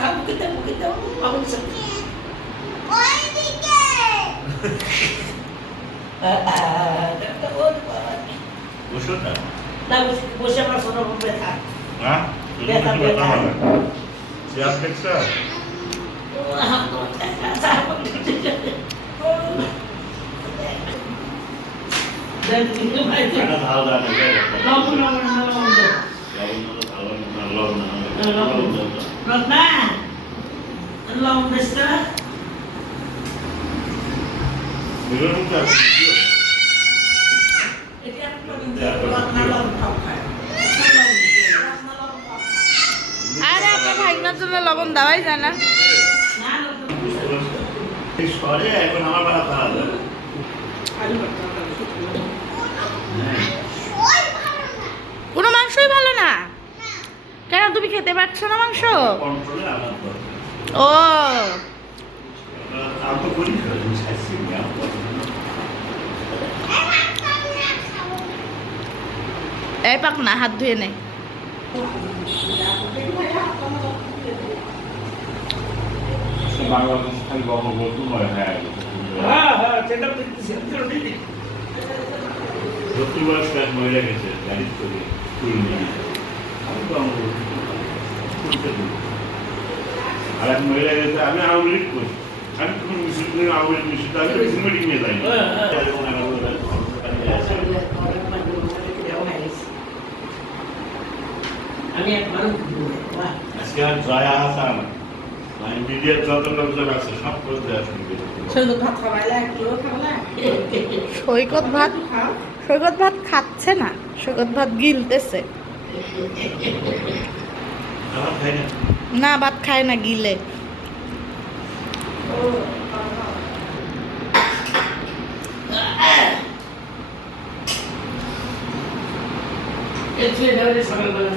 খা মুখে দাও মুখে দাও মামুন সাথে। বসো না। না বসে আমার সোনা ব্যথা হ্যাঁ ব্যথা ব্যথা এটা ভালো জানে লবণ লবণ লবণ রত্না লবণ দিচ্ছে এটা রত্না লবণ খাও খায় রত্না লবণ খাও আরে আপনার ভাগনার জন্য লবণ দেওয়াই যায় এখন আমার খেতে পারছ না মাংস? ও। এই পাক না হাত ধুয়ে নে। নয় হ্যাঁ হ্যাঁ মহিলা গেছে গাড়ি করে আমি তো। আর এক মহিলা গেছে আমি আওয়ামী লীগ করি। আমি তখন মিছিল করে আওয়ামী লীগ মিছিল আমি মিটিং নিয়ে যাই। হ্যাঁ, হ্যাঁ। আজকে আর জয়া হাসান মানে মিডিয়ার যত লোকজন আছে সব করতে আসবে সৈকত ভাত সৈকত ভাত খাচ্ছে না সৈকত ভাত গিলতেছে। না? ভাত খায় না গিলে। সকালবেলা